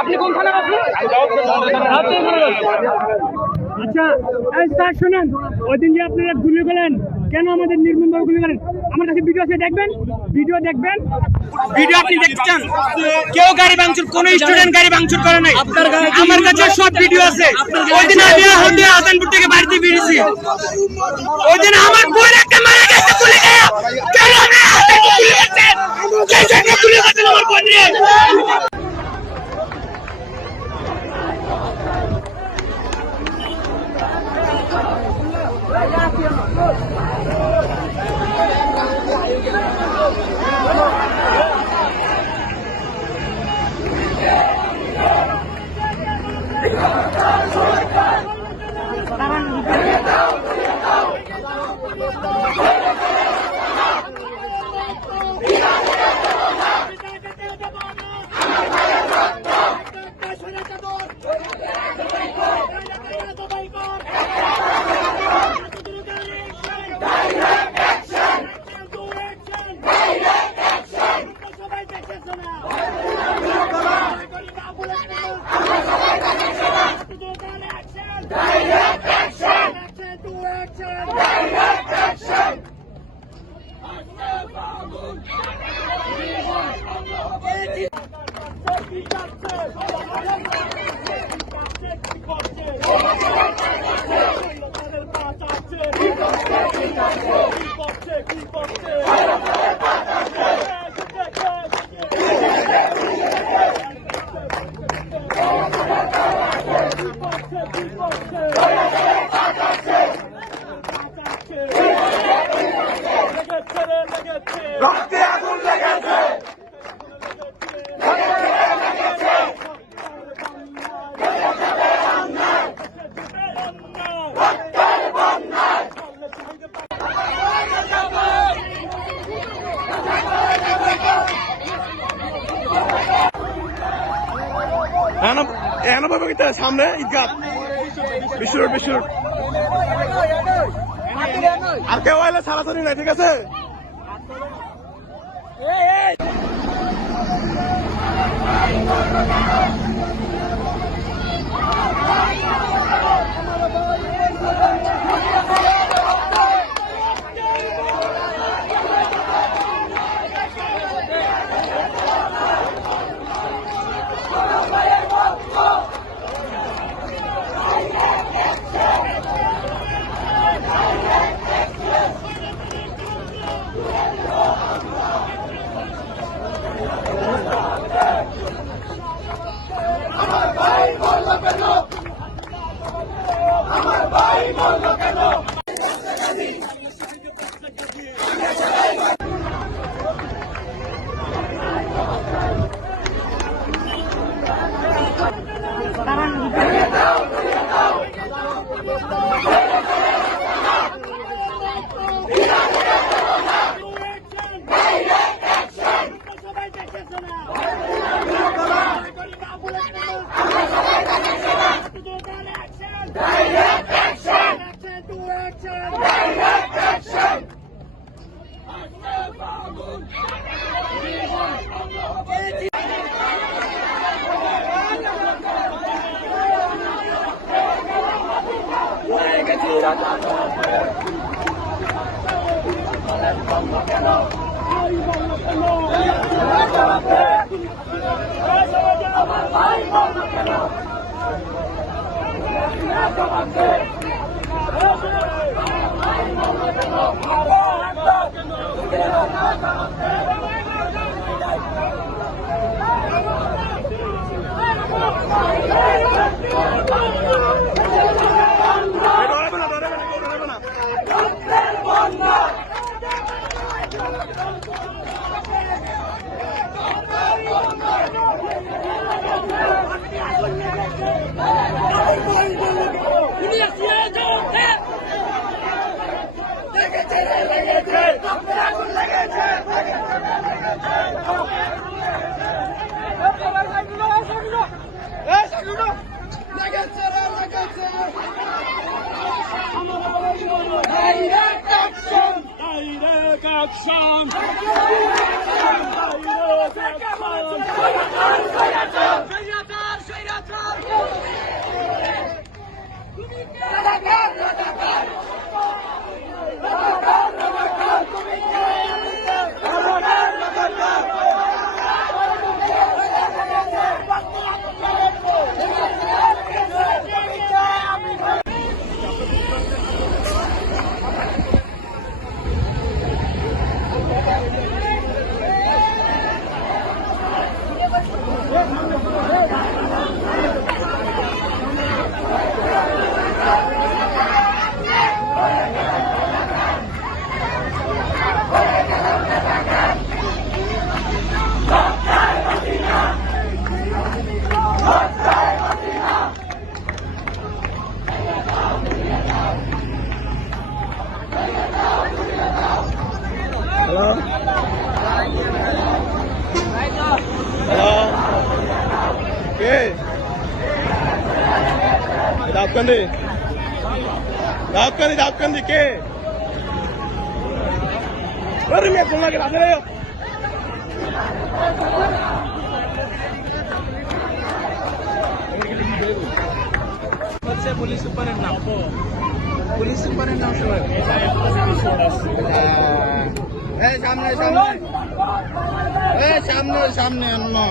আপনি কোন থানার আছেন? আচ্ছা স্যার শুনেন, ওই দিন যে আপনারা গুলি করেন, কেন আমাদের নির্মমভাবে গুলি করেন? আমার কাছে ভিডিও আছে, দেখবেন, ভিডিও দেখবেন। ভিডিও আপনি দেখছেন, কেউ গাড়ি ভাঙচুর, কোন স্টুডেন্ট গাড়ি ভাঙচুর করে নাই। আমার কাছে সব ভিডিও আছে। ওই দিন আমি হাসানপুর থেকে বাড়িতে ফিরেছি, ওই দিন আমার বোন একটা মারা গেছে গুলি খেয়ে। কেন আপনি গুলি করছেন? কে জন্য গুলি করছেন আমার বোন নিয়ে? সামনে ঈদগাহ বিশ্ব আর কেউ এলে সারাসারি নাই, ঠিক আছে? ডরাবে না, ডরাবে না, কেউ ডরাবে না। Direct action! হ্যালো হ্যালো কে দাউদকান্দি দাউদকান্দি দাউদকান্দি কে আরে মেয়ে ফোন লাগে রাখে রে হচ্ছে পুলিশ সুপারের নাম পুলিশ সুপারের নাম সবাই সামনে সামনে সামনে সামনে আনো